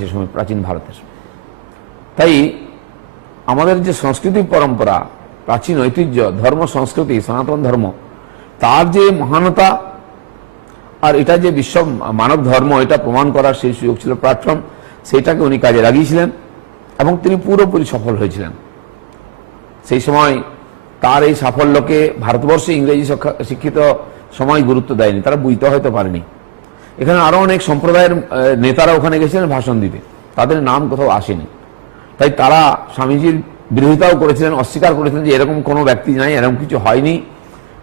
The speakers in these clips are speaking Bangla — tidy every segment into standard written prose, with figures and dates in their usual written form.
সে সময় প্রাচীন ভারতের। তাই আমাদের যে সংস্কৃতি পরম্পরা, প্রাচীন ঐতিহ্য, ধর্ম সংস্কৃতি, সনাতন ধর্ম, তার যে মহানতা আর এটা যে বিশ্ব মানব ধর্ম, এটা প্রমাণ করার সেই সুযোগ ছিল, প্ল্যাটফর্ম, সেইটাকে উনি কাজে লাগিয়েছিলেন এবং তিনি পুরোপুরি সফল হয়েছিলেন। সেই সময় তার এই সাফল্যকে ভারতবর্ষে ইংরেজি শিক্ষিত সময় গুরুত্ব দেয়নি, তারা বুঝতে হয়তো পারেনি। এখানে আরো অনেক সম্প্রদায়ের নেতারা ওখানে গেছিলেন ভাষণ দিতে, তাদের নাম কোথাও আসেনি। তাই তারা স্বামীজির বিরোধিতাও করেছিলেন, অস্বীকার করেছিলেন যে এরকম কোনো ব্যক্তি নাই, এরকম কিছু হয়নি।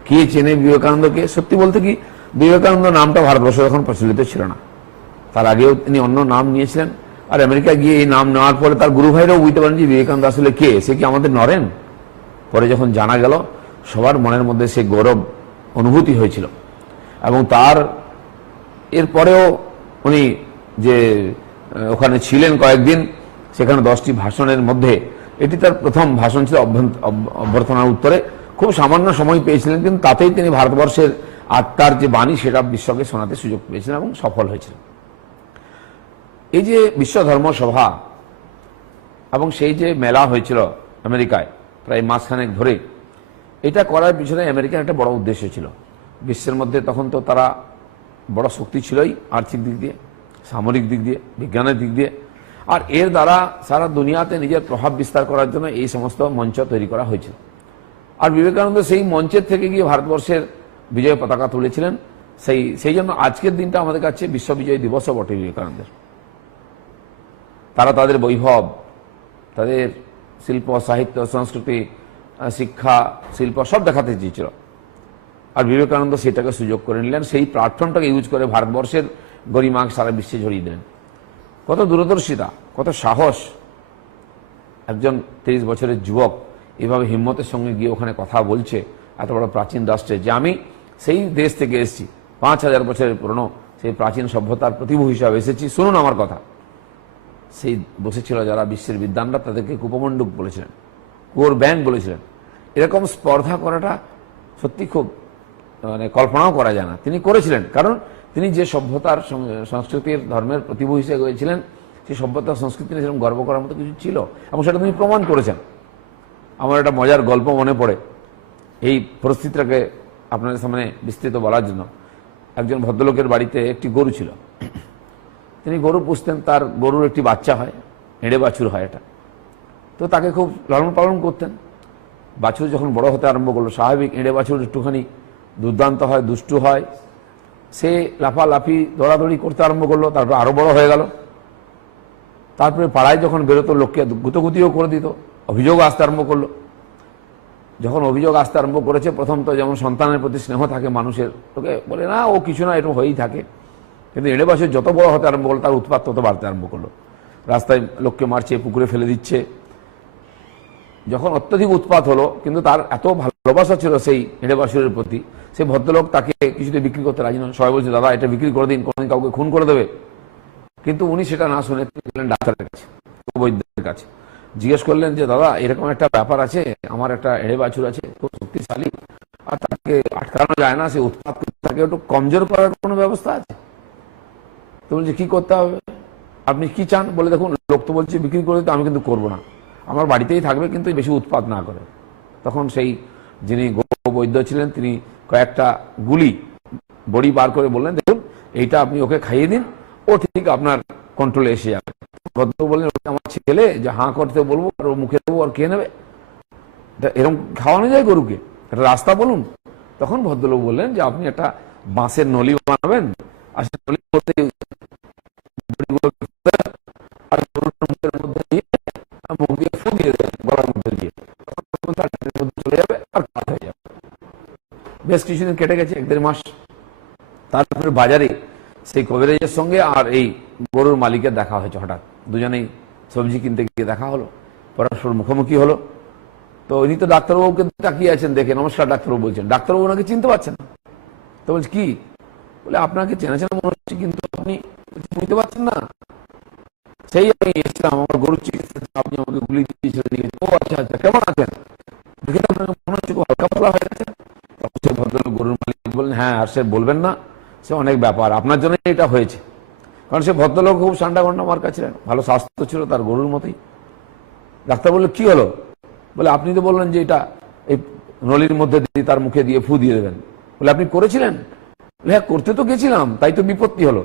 কে চেনে বিবেকানন্দকে? সত্যি বলতে কি, বিবেকানন্দ নামটা ভারতবর্ষে এখন প্রচলিত ছিল না, তার আগেও তিনি অন্য নাম নিয়েছিলেন। আর আমেরিকা গিয়ে এই নাম নেওয়ার পরে তার গুরু ভাইরাও বুঝতে পারেন যে বিবেকানন্দ আসলে কে, সে কি আমাদের নরেন? পরে যখন জানা গেল, সবার মনের মধ্যে সে গৌরব অনুভূতি হয়েছিল। এবং তার এরপরেও উনি যে ওখানে ছিলেন কয়েকদিন, সেখানে 10টি ভাষণের মধ্যে এটি তার প্রথম ভাষণ ছিল অভ্যর্থনার উত্তরে। খুব সামান্য সময় পেয়েছিলেন, কিন্তু তাতেই তিনি ভারতবর্ষের আত্মার যে বাণী সেটা বিশ্বকে শোনাতে সুযোগ পেয়েছিলেন এবং সফল হয়েছিলেন। এই যে বিশ্ব ধর্ম সভা এবং সেই যে মেলা হয়েছিল আমেরিকায় প্রায় মাসখানেক ধরে, এটা করার পিছনে আমেরিকার একটা বড় উদ্দেশ্য ছিল। বিশ্বের মধ্যে তখন তো তারা বড় শক্তি ছিলই, আর্থিক দিক দিয়ে, সামরিক দিক দিয়ে, বিজ্ঞানের দিক দিয়ে, আর এর দ্বারা সারা দুনিয়াতে নিজের প্রভাব বিস্তার করার জন্য এই সমস্ত মঞ্চ তৈরি করা হয়েছিল। আর বিবেকানন্দ সেই মঞ্চের থেকে গিয়ে ভারতবর্ষের বিজয় পতাকা তুলেছিলেন। সেই জন্য আজকের দিনটা আমাদের কাছে বিশ্ব বিজয় দিবসও বটে বিবেকানন্দের। তারা তাদের বৈভব, তাদের শিল্প, সাহিত্য, সংস্কৃতি, শিক্ষা, শিল্প সব দেখাতে চেয়েছিল, আর বিবেকানন্দ সেটাকে সুযোগ করে নিলেন। সেই প্ল্যাটফর্মটাকে ইউজ করে ভারতবর্ষের গরিমা সারা বিশ্বে ছড়িয়ে দিলেন। কত দূরদর্শিতা, কত সাহস! একজন 30 বছরের যুবক এভাবে হিম্মতের সঙ্গে গিয়ে ওখানে কথা বলছে এত বড় প্রাচীন রাষ্ট্রে, যে আমি সেই দেশ থেকে এসেছি, 5000 বছরের পুরনো সেই প্রাচীন সভ্যতার প্রতিভূ হিসাবে এসেছি, শুনুন আমার কথা। সেই বসেছিল যারা বিশ্বের বিদ্বানরা, তাদেরকে কুপমণ্ডুক বলেছিলেন, কুয়োর ব্যাং বলেছিলেন। এরকম স্পর্ধা করাটা সত্যি খুব কল্পনাও করা যায় না। তিনি করেছিলেন, কারণ তিনি যে সভ্যতার, সংস্কৃতির, ধর্মের প্রতিভূ হিসেবে হয়েছিলেন, সেই সভ্যতা সংস্কৃতি নিয়ে সেরকম গর্ব করার মতো কিছু ছিল, এবং সেটা তিনি প্রমাণ করেছেন। আমার একটা মজার গল্প মনে পড়ে এই পরিস্থিতিটাকে আপনাদের সামনে বিস্তৃত বলার জন্য। একজন ভদ্রলোকের বাড়িতে একটি গরু ছিল, তিনি গরু পুষতেন, তার গরুর একটি বাচ্চা হয়, এঁড়ে বাছুর হয় এটা। তো তাকে খুব লালন পালন করতেন। বাছুর যখন বড় হতে আরম্ভ করলো, স্বাভাবিক এঁড়ে বাছুর একটুখানি দুর্দান্ত হয়, দুষ্টু হয়, সে লাফালাফি দৌড়াদৌড়ি করতে আরম্ভ করলো, তারপর আরো বড় হয়ে গেল। তারপরে পাড়ায় যখন বেরোতো লোককে গুতগুতিও করে দিত, অভিযোগ আসতে আরম্ভ করলো। যখন অভিযোগ আসতে আরম্ভ করেছে, প্রথম তো যেমন সন্তানের প্রতি স্নেহ থাকে মানুষের, তোকে বলে না ও কিছু না, এটা হয়েই থাকে। কিন্তু এঁড়ে বাছুর যত বড় হতে আরম্ভ করলো, তার উৎপাত তত বাড়তে আরম্ভ করলো। রাস্তায় লোককে মারছে, পুকুরে ফেলে দিচ্ছে। যখন অত্যধিক উৎপাত হলো, কিন্তু তার এত ভালোবাসা ছিল সেই এঁড়ে বাছুরের প্রতি, সেই ভদ্রলোক তাকে কিছুতে বিক্রি করতে রাজি নন। সবাই বলছে, দাদা এটা বিক্রি করে দিন, কোনদিন কাউকে খুন করে দেবে। কিন্তু উনি সেটা না শুনে গেলেন ডাক্তারের কাছে, বৈদ্যের কাছে। জিজ্ঞেস করলেন যে, দাদা এরকম একটা ব্যাপার আছে, আমার একটা এঁড়ে বাছুর আছে, খুব শক্তিশালী, আর তাকে আটকানো যায় না, সে উৎপাত তাকে একটু কমজোর করার কোনো ব্যবস্থা আছে? তো বলছে, কি করতে হবে, আপনি কি চান? বলে, দেখুন লোক তো বলছে বিক্রি করে দিতে, আমি কিন্তু করবো না, আমার বাড়িতেই থাকবে, কিন্তু বেশি উৎপাত না করে। তখন সেই যিনি বৈদ্য ছিলেন, তিনি কয়েকটা গুলি বড়ি বার করে বললেন, দেখুন এইটা আপনি ওকে খাইয়ে দিন, ও ঠিক আপনার কন্ট্রোলে এসে যাবে। ভদ্র বললেন, আমার ছেলে যে হাঁ করতে বলবো আর ও মুখে দেবো আর খেয়ে নেবে, এরকম খাওয়ানো যায় গরুকে? একটা রাস্তা বলুন। তখন ভদ্রলোক বললেন যে, আপনি একটা বাঁশের নলি বানাবেন, আর সেই নলি করতে আর গরুটার মুখের মধ্যে দিয়ে মুখ দিয়ে ফু দিয়ে দেবেন, গলার মধ্যে দিয়ে, চলে যাবে আর কাজ হয়ে যাবে। বেশ কিছুদিন কেটে গেছে, 1-1.5 মাস। তারপরে বাজারে সেই কবিরাজের সঙ্গে আর এই গরুর মালিকের দেখা হয়েছে। হঠাৎ দুজনেই সবজি কিনতে গিয়ে দেখা হলো, পরস্পর মুখোমুখি হলো। তো উনি তো ডাক্তারবাবুকে তাকিয়ে আছেন, দেখে নমস্কার ডাক্তারবাবু বলছেন। ডাক্তারবাবু ওনাকে চিনতে পারছেন না। তো বলছে, কি? বলে, আপনাকে চেনা চেনা মনে হচ্ছে, কিন্তু আপনি বুঝতে পারছেন না। সেই আমি এসেছিলাম আমার গরুর চিকিৎসা, আপনি আমাকে গুলি দিয়েছিলেন। ও আচ্ছা আচ্ছা, কেমন আছেন? দেখে আপনাকে মনে হচ্ছে খুব হালকা পাতলা হয়ে গেছে। সে ভদ্রলোক গরুর মালিক বললেন, হ্যাঁ, আর সে বলবেন না, সে অনেক ব্যাপার, আপনার জন্য এটা হয়েছে। কারণ সে ভদ্রলোক খুব ঠান্ডা গন্ডা মার কাছে ছিলেন, ভালো স্বাস্থ্য ছিল তার, গরুর মতোই। ডাক্তার বললো কি হলো? বলে আপনি তো বললেন যে এটা এই নলির মধ্যে দিয়ে তার মুখে দিয়ে ফু দিয়ে দেবেন। বলে আপনি করেছিলেন? হ্যাঁ করতে তো গেছিলাম, তাই তো বিপত্তি হলো।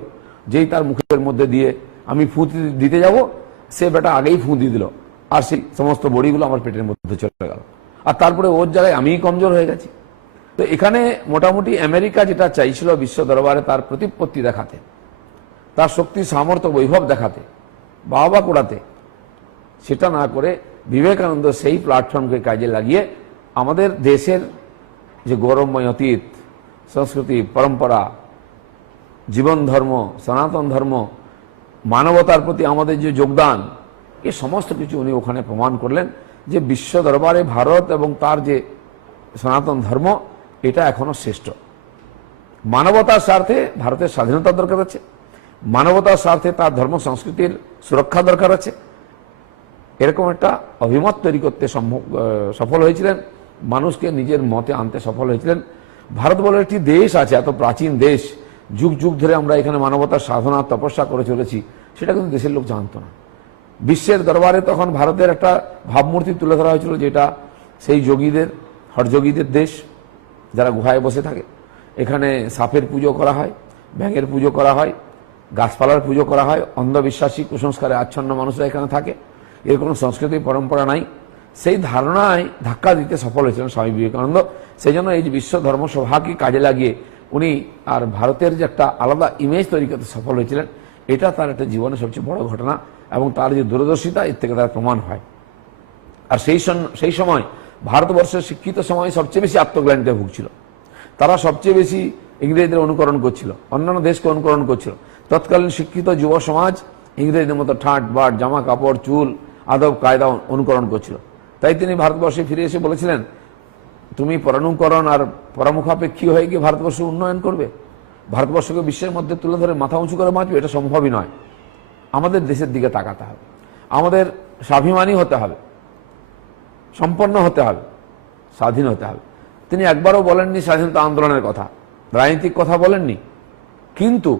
যেই তার মুখের মধ্যে দিয়ে আমি ফু দিতে যাব, সে বেটা আগেই ফু দিয়ে দিল, আর সেই সমস্ত বড়িগুলো আমার পেটের মধ্যে চলে গেল, আর তারপরে ওর জায়গায় আমিই কমজোর হয়ে গেছি। তো এখানে মোটামুটি আমেরিকা যেটা চাইছিল বিশ্ব দরবারে তার প্রতিপত্তি দেখাতে, তার শক্তি সামর্থ্য বৈভব দেখাতে, বাবা কোড়াতে, সেটা না করে বিবেকানন্দ সেই প্ল্যাটফর্মকে কাজে লাগিয়ে আমাদের দেশের যে গৌরবময় অতীত, সংস্কৃতি, পরম্পরা, জীবন ধর্ম, সনাতন ধর্ম, মানবতার প্রতি আমাদের যে যোগদান, এ সমস্ত কিছু উনি ওখানে প্রমাণ করলেন যে বিশ্ব দরবারে ভারত এবং তার যে সনাতন ধর্ম এটা এখনো শ্রেষ্ঠ। মানবতার স্বার্থে ভারতের স্বাধীনতার দরকার আছে, মানবতার স্বার্থে তার ধর্ম সংস্কৃতির সুরক্ষা দরকার আছে। এরকম একটা অভিমত তৈরি করতে সফল হয়েছিলেন, মানুষকে নিজের মতে আনতে সফল হয়েছিলেন। ভারত বলে একটি দেশ আছে, এত প্রাচীন দেশ, যুগ যুগ ধরে আমরা এখানে মানবতার সাধনা তপস্যা করে চলেছি, সেটা কিন্তু দেশের লোক জানতো না। বিশ্বের দরবারে তখন ভারতের একটা ভাবমূর্তি তুলে ধরা হয়েছিল, যেটা সেই যোগীদের, হরযোগীদের দেশ, যারা গুহায় বসে থাকে। এখানে সাপের পুজো করা হয়, ব্যাঙের পুজো করা হয়, গাছপালার পুজো করা হয়, অন্ধবিশ্বাসী কুসংস্কারে আচ্ছন্ন মানুষরা এখানে থাকে, এর কোনো সংস্কৃতি পরম্পরা নাই। সেই ধারণায় ধাক্কা দিতে সফল হয়েছিলেন স্বামী বিবেকানন্দ। সেই জন্য এই যে বিশ্ব ধর্ম সভাকে কাজে লাগিয়ে উনি আর ভারতের যে একটা আলাদা ইমেজ তৈরি করতে সফল হয়েছিলেন, এটা তার একটা জীবনের সবচেয়ে বড় ঘটনা, এবং তার যে দূরদর্শিতা এর থেকে তার প্রমাণ হয়। আর সেই সময় ভারতবর্ষের শিক্ষিত সমাজ সবচেয়ে বেশি আত্মগ্লানিতে ভুগছিল। তারা সবচেয়ে বেশি ইংরেজদের অনুকরণ করছিল, অন্যান্য দেশকে অনুকরণ করছিল। তৎকালীন শিক্ষিত যুব সমাজ ইংরেজদের মতো ঠাট বাট, জামা কাপড়, চুল, আদব কায়দা অনুকরণ করছিল। তাই তিনি ভারতবর্ষে ফিরে এসে বলেছিলেন, তুমি পরানুকরণ আর পরামুখাপেক্ষী হয়ে গিয়ে ভারতবর্ষ উন্নয়ন করবে, ভারতবর্ষকে বিশ্বের মধ্যে তুলে ধরে মাথা উঁচু করে বাঁচবে, এটা সম্ভবই নয়। আমাদের দেশের দিকে তাকাতে হবে, আমাদের স্বাভিমানী হতে হবে, সম্পন্ন হতে হবে, স্বাধীন হতে হবে। তিনি একবারও বলেননি স্বাধীনতা আন্দোলনের কথা, রাজনৈতিক কথা বলেননি, কিন্তু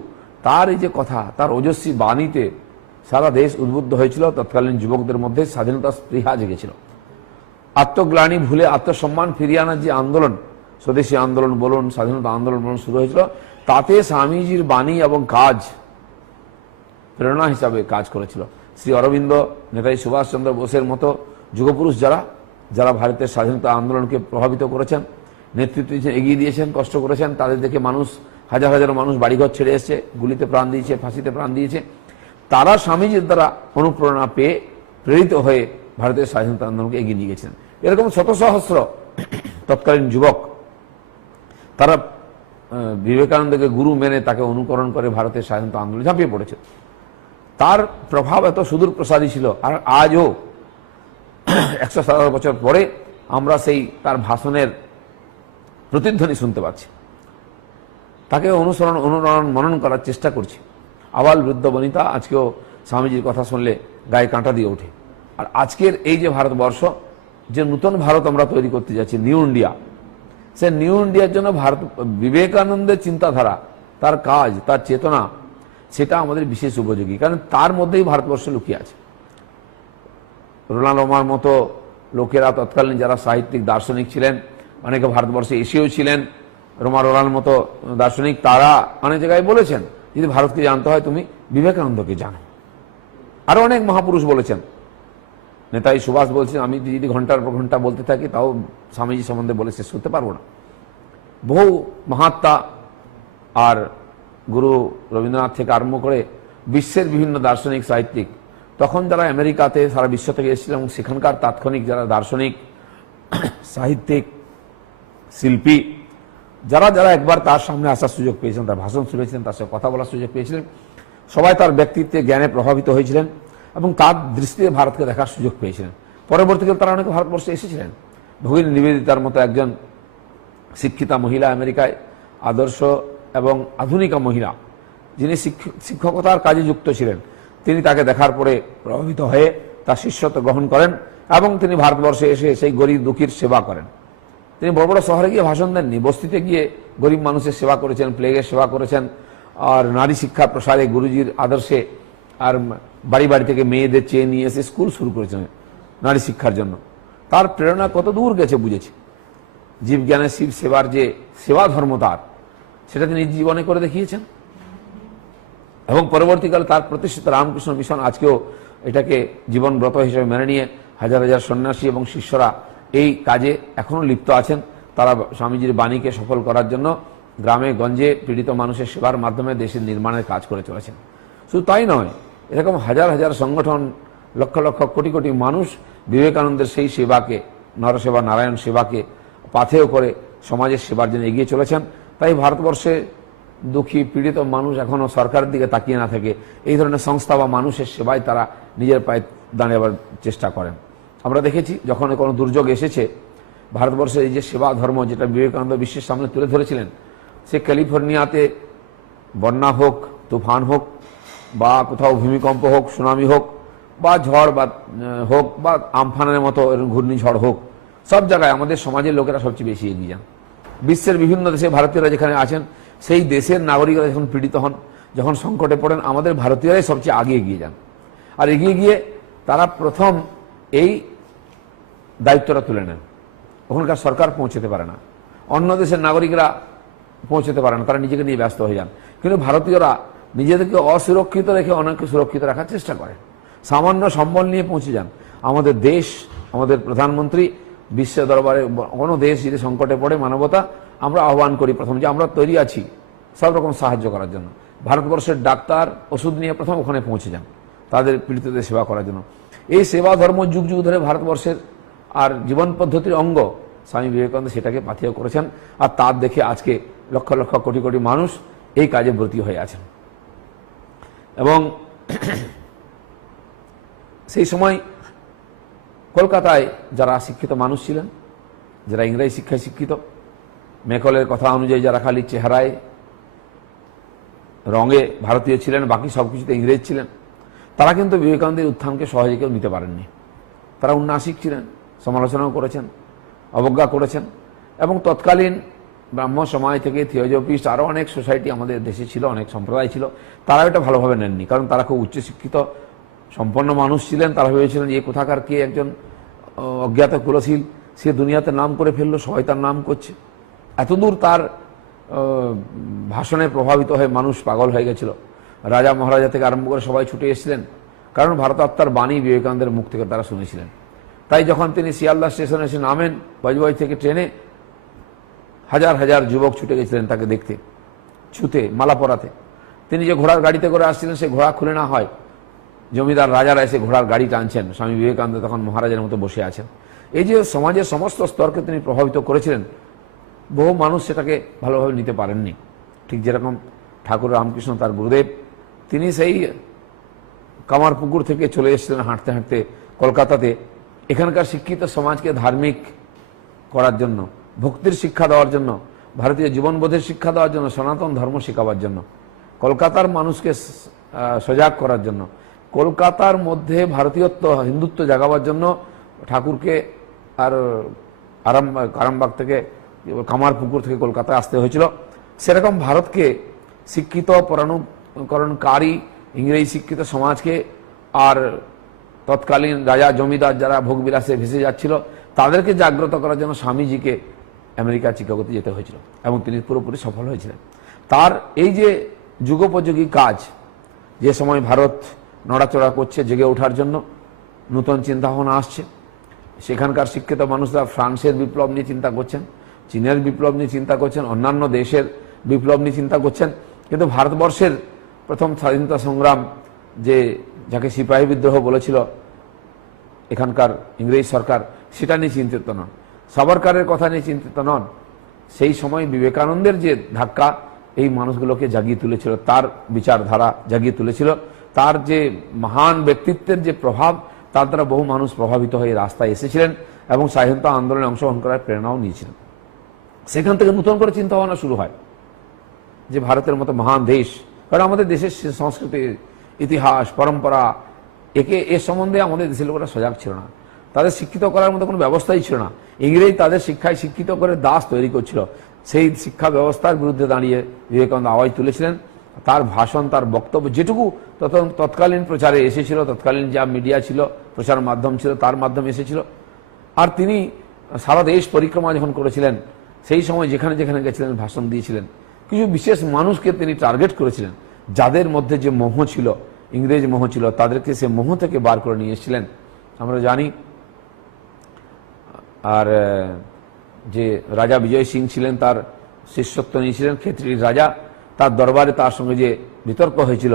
তার এই যে কথা, তার ওজস্বী বাণীতে সারা দেশ উদ্বুদ্ধ হয়েছিল। তৎকালীন যুবকদের মধ্যে স্বাধীনতা স্পৃহা জেগেছিল। আত্মগ্লানি ভুলে আত্মসম্মান ফিরিয়ে আনার যে আন্দোলন, স্বদেশী আন্দোলন বলুন, স্বাধীনতা আন্দোলন বলুন, শুরু হয়েছিল, তাতে স্বামীজির বাণী এবং কাজ প্রেরণা হিসাবে কাজ করেছিল। শ্রী অরবিন্দ, নেতাজি সুভাষচন্দ্র বোসের মতো যুগপুরুষ যারা ভারতের স্বাধীনতা আন্দোলনকে প্রভাবিত করেছেন, নেতৃত্ব দিয়েছেন, এগিয়ে দিয়েছেন, কষ্ট করেছেন, তাদের দেখে মানুষ, হাজার হাজার মানুষ বাড়িঘর ছেড়ে এসছে, গুলিতে প্রাণ দিয়েছে, ফাঁসিতে প্রাণ দিয়েছে। তারা স্বামীজির দ্বারা অনুপ্রেরণা পেয়ে প্রেরিত হয়ে ভারতের স্বাধীনতা আন্দোলনকে এগিয়ে নিয়ে গেছেন। এরকম শত সহস্র তৎকালীন যুবক, তারা বিবেকানন্দকে গুরু মেনে তাকে অনুকরণ করে ভারতের স্বাধীনতা আন্দোলনে ঝাঁপিয়ে পড়েছে। তার প্রভাব এত সুদূর প্রসারী ছিল, আর আজও 117 বছর পরে আমরা সেই তার ভাষণের প্রতিধ্বনি শুনতে পাচ্ছি। তাকে অনুরণন মনন করার চেষ্টা করছি। আবাল বৃদ্ধ বনিতা আজকেও স্বামীজির কথা শুনলে গায়ে কাঁটা দিয়ে ওঠে। আর আজকের এই যে ভারতবর্ষ, যে নূতন ভারত আমরা তৈরি করতে যাচ্ছি, নিউ ইন্ডিয়া, সে নিউ ইন্ডিয়ার জন্য বিবেকানন্দের চিন্তাধারা, তার কাজ, তার চেতনা, সেটা আমাদের বিশেষ উপযোগী, কারণ তার মধ্যেই ভারতবর্ষ লুকিয়ে আছে। রোনাল্ড ওমার মতো লোকেরা, তৎকালীন যারা সাহিত্যিক দার্শনিক ছিলেন, অনেকে ভারতবর্ষে এসেও ছিলেন, রোনাল্ড মতো দার্শনিক, তারা অনেক জায়গায় বলেছেন, যদি ভারতকে জানতে হয় তুমি বিবেকানন্দকে জানো। আরো অনেক মহাপুরুষ বলেছেন। নেতাজি সুভাষ বলছেন, আমি যদি ঘন্টার পর ঘন্টা বলতে থাকি তাও স্বামীজি সম্বন্ধে বলে শেষ করতে পারবো না। বহু মহাত্মা আর গুরু রবীন্দ্রনাথ থেকে আরম্ভ করে বিশ্বের বিভিন্ন দার্শনিক, সাহিত্যিক, তখন যারা আমেরিকাতে সারা বিশ্ব থেকে এসেছিলেন, এবং সেখানকার তাৎক্ষণিক যারা দার্শনিক, সাহিত্যিক, শিল্পী, যারা একবার তার সামনে আসার সুযোগ পেয়েছেন, তার ভাষণ শুনেছিলেন, তার সাথে কথা বলার সুযোগ পেয়েছিলেন, সবাই তার ব্যক্তিত্বে, জ্ঞানে প্রভাবিত হয়েছিলেন এবং তার দৃষ্টিতে ভারতকে দেখার সুযোগ পেয়েছিলেন। পরবর্তীকালে তারা অনেকে ভারতবর্ষে এসেছিলেন। ভগিনী নিবেদিতার মতো একজন শিক্ষিতা মহিলা, আমেরিকায় আদর্শ এবং আধুনিকা মহিলা, যিনি শিক্ষকতার কাজে যুক্ত ছিলেন, তিনি তাকে দেখার পরে প্রভাবিত হয়ে তার শিষ্যত্ব গ্রহণ করেন এবং তিনি ভারতবর্ষে এসে সেই গরিব দুঃখীর সেবা করেন। তিনি বড় বড় শহরে গিয়ে ভাষণ দেননি, বস্তিতে গিয়ে গরিব মানুষের সেবা করেছেন, প্লেগের সেবা করেছেন, আর নারী শিক্ষা প্রসারে গুরুজির আদর্শে আর বাড়ি বাড়ি থেকে মেয়েদের চেয়ে নিয়ে এসে স্কুল শুরু করেছেন নারী শিক্ষার জন্য। তার প্রেরণা কত দূর গেছে বুঝেছি। জীবজ্ঞানের শিব সেবার যে সেবা ধর্ম তার, সেটা তিনি জীবনে করে দেখিয়েছেন এবং পরবর্তীকালে তার প্রতিষ্ঠিত রামকৃষ্ণ মিশন আজকেও এটাকে জীবনব্রত হিসেবে মেনে নিয়ে হাজার হাজার সন্ন্যাসী এবং শিষ্যরা এই কাজে এখনও লিপ্ত আছেন। তারা স্বামীজির বাণীকে সফল করার জন্য গ্রামে গঞ্জে পীড়িত মানুষের সেবার মাধ্যমে দেশের নির্মাণের কাজ করে চলেছেন। শুধু তাই নয়, এরকম হাজার হাজার সংগঠন, লক্ষ লক্ষ কোটি কোটি মানুষ বিবেকানন্দের সেই সেবাকে, নরসেবা নারায়ণ সেবাকে পাথেয় করে সমাজের সেবার জন্য এগিয়ে চলেছেন। তাই ভারতবর্ষে দুঃখী পীড়িত মানুষ এখনও সরকারের দিকে তাকিয়ে না থাকে এই ধরনের সংস্থা বা মানুষের সেবায় তারা নিজের পায়ে দাঁড়াবার চেষ্টা করেন। আমরা দেখেছি যখন কোনো দুর্যোগ এসেছে, ভারতবর্ষের এই যে সেবা ধর্ম যেটা বিবেকানন্দ বিশ্বের সামনে তুলে ধরেছিলেন, সে ক্যালিফোর্নিয়াতে বন্যা হোক, তুফান হোক, বা কোথাও ভূমিকম্প হোক, সুনামি হোক, বা ঝড় বা হোক, বা আমফানের মতো ঘূর্ণিঝড় হোক, সব জায়গায় আমাদের সমাজের লোকেরা সবচেয়ে বেশি এগিয়ে যান। বিশ্বের বিভিন্ন দেশে ভারতীয়রা যেখানে আছেন, সেই দেশের নাগরিকরা যখন পীড়িত হন, যখন সংকটে পড়েন, আমাদের ভারতীয়রাই সবচেয়ে আগে এগিয়ে যান। আর এগিয়ে গিয়ে তারা প্রথম এই দায়িত্বটা তুলে নেন। ওখানকার সরকার পৌঁছতে পারে না, অন্য দেশের নাগরিকরা পৌঁছতে পারে না, তারা নিজেকে নিয়ে ব্যস্ত হয়ে যান। কিন্তু ভারতীয়রা নিজেদেরকে অসুরক্ষিত রেখে অনেককে সুরক্ষিত রাখার চেষ্টা করেন, সামান্য সম্বল নিয়ে পৌঁছে যান। আমাদের দেশ, আমাদের প্রধানমন্ত্রী বিশ্ব দরবারে কোনো দেশ যদি সংকটে পড়ে, মানবতা, আমরা আহ্বান করি প্রথম যে আমরা তৈরি আছি সব রকম সাহায্য করার জন্য। ভারতবর্ষের ডাক্তার ওষুধ নিয়ে প্রথম ওখানে পৌঁছে যান তাদের পীড়িতদের সেবা করার জন্য। এই সেবা ধর্ম যুগ যুগ ধরে ভারতবর্ষের আর জীবন পদ্ধতির অঙ্গ। স্বামী বিবেকানন্দ সেটাকে পাথেয় করেছেন, আর তার দেখে আজকে লক্ষ লক্ষ কোটি কোটি মানুষ এই কাজে ব্রতী হয়ে আছেন। এবং সেই সময় কলকাতায় যারা শিক্ষিত মানুষ ছিলেন, যারা ইংরেজি শিক্ষায় শিক্ষিত, মেকলের কথা অনুযায়ী যারা খালি চেহারায় রঙে ভারতীয় ছিলেন, বাকি সব কিছুতে ইংরেজ ছিলেন, তারা কিন্তু বিবেকানন্দের উত্থানকে সহজে কেউ নিতে পারেননি। তারা উন্নাসিক ছিলেন, সমালোচনাও করেছেন, অবজ্ঞা করেছেন। এবং তৎকালীন ব্রাহ্ম সমাজ থেকে থিওজফিস্ট আরও অনেক সোসাইটি আমাদের দেশে ছিল, অনেক সম্প্রদায় ছিল, তারা এটা ভালোভাবে নেননি। কারণ তারা খুব উচ্চশিক্ষিত সম্পন্ন মানুষ ছিলেন। তারা ভেবেছিলেন যে কোথাকার কে একজন অজ্ঞাত কুলশীল, সে দুনিয়াতে নাম করে ফেললো, সবাই তার নাম করছে। এতদূর তার ভাষণে প্রভাবিত হয়ে মানুষ পাগল হয়ে গেছিল। রাজা মহারাজা থেকে আরম্ভ করে সবাই ছুটে এসেছিলেন, কারণ ভারতাত্মার বাণী বিবেকানন্দের মুখ থেকে তারা শুনেছিলেন। তাই যখন তিনি শিয়ালদা স্টেশনে এসে নামেন বজবজ থেকে ট্রেনে, হাজার হাজার যুবক ছুটে গেছিলেন তাকে দেখতে, ছুতে, মালা পরাতে। তিনি যে ঘোড়ার গাড়িতে করে আসছিলেন, সে ঘোড়া খুলে না হয় জমিদার রাজারা এসে ঘোড়ার গাড়ি টানছেন, স্বামী বিবেকানন্দ তখন মহারাজের মতো বসে আছেন। এই যে সমাজের সমস্ত স্তরকে তিনি প্রভাবিত করেছিলেন, বহু মানুষ সেটাকে ভালোভাবে নিতে পারেননি। ঠিক যেরকম ঠাকুর রামকৃষ্ণ তার গুরুদেব, তিনি সেই কামারপুকুর থেকে চলে এসেছিলেন হাঁটতে হাঁটতে কলকাতাতে, এখানকার শিক্ষিত সমাজকে ধার্মিক করার জন্য, ভক্তির শিক্ষা দেওয়ার জন্য, ভারতীয় জীবনবোধের শিক্ষা দেওয়ার জন্য, সনাতন ধর্ম শেখাবার জন্য, কলকাতার মানুষকে সজাগ করার জন্য, কলকাতার মধ্যে ভারতীয়ত্ব, হিন্দুত্ব জাগাবার জন্য ঠাকুরকে আর আরামবাগ থেকে, কামারপুকুর থেকে কলকাতায় আসতে হয়েছিল। সেরকম ভারতকে শিক্ষিত পরাণুকরণকারী ইংরেজি শিক্ষিত সমাজকে আর তৎকালীন রাজা জমিদার যারা ভোগবিলাসে ভেসে যাচ্ছিল, তাদেরকে জাগ্রত করার জন্য স্বামীজিকে আমেরিকা চিকাগোতে যেতে হয়েছিল এবং তিনি পুরোপুরি সফল হয়েছিলেন। তার এই যে যুগোপযোগী কাজ, যে সময় ভারত নড়াচড়া করছে জেগে ওঠার জন্য, নূতন চিন্তাভাবনা আসছে, সেখানকার শিক্ষিত মানুষরা ফ্রান্সের বিপ্লব নিয়ে চিন্তা করছেন, চীনের বিপ্লব নিয়ে চিন্তা করছেন, অন্যান্য দেশের বিপ্লব নিয়ে চিন্তা করছেন। কিন্তু ভারতবর্ষের প্রথম স্বাধীনতা সংগ্রাম, যে যাকে সিপাহী বিদ্রোহ বলেছিল এখানকার ইংরেজ সরকার, সেটা নিয়ে চিন্তিত নন, সাবরকারের কথা নিয়ে চিন্তিত নন। সেই সময় বিবেকানন্দের যে ধাক্কা এই মানুষগুলোকে জাগিয়ে তুলেছিল, তার বিচারধারা জাগিয়ে তুলেছিল, তার যে মহান ব্যক্তিত্বের যে প্রভাব, তার দ্বারা বহু মানুষ প্রভাবিত হয়ে রাস্তায় এসেছিলেন এবং স্বাধীনতা আন্দোলনে অংশগ্রহণ করার প্রেরণাও নিয়েছিলেন। সেখান থেকে নতুন করে চিন্তাভাবনা শুরু হয় যে ভারতের মতো মহান দেশ, কারণ আমাদের দেশের সংস্কৃতি, ইতিহাস, পরম্পরা, এ সম্বন্ধে আমাদের দেশের লোকেরা সজাগ ছিল না। তাদের শিক্ষিত করার মতো কোনো ব্যবস্থাই ছিল না। ইংরেজ তাদের শিক্ষায় শিক্ষিত করে দাস তৈরি করছিল। সেই শিক্ষা ব্যবস্থার বিরুদ্ধে দাঁড়িয়ে বিবেকানন্দ আওয়াজ তুলেছিলেন তার ভাষণ, তার বক্তব্য যেটুকু তৎকালীন প্রচারে এসেছিল, তৎকালীন যা মিডিয়া ছিল, প্রচার মাধ্যম ছিল, তার মাধ্যমে এসেছিল। আর তিনি সারা দেশ পরিক্রমা যখন করেছিলেন, সেই সময় যেখানে যেখানে গেছিলেন ভাষণ দিয়েছিলেন। কিছু বিশেষ মানুষকে তিনি টার্গেট করেছিলেন, যাদের মধ্যে যে মোহ ছিল, ইংরেজ মোহ ছিল, তাদেরকে সে মোহ থেকে বার করে নিয়ে এসেছিলেন, আমরা জানি। আর যে রাজা বিজয় সিং ছিলেন, তার শিষ্যত্ব নিয়েছিলেন ক্ষেত্রীর রাজা, তার দরবারে তার সঙ্গে যে বিতর্ক হয়েছিল,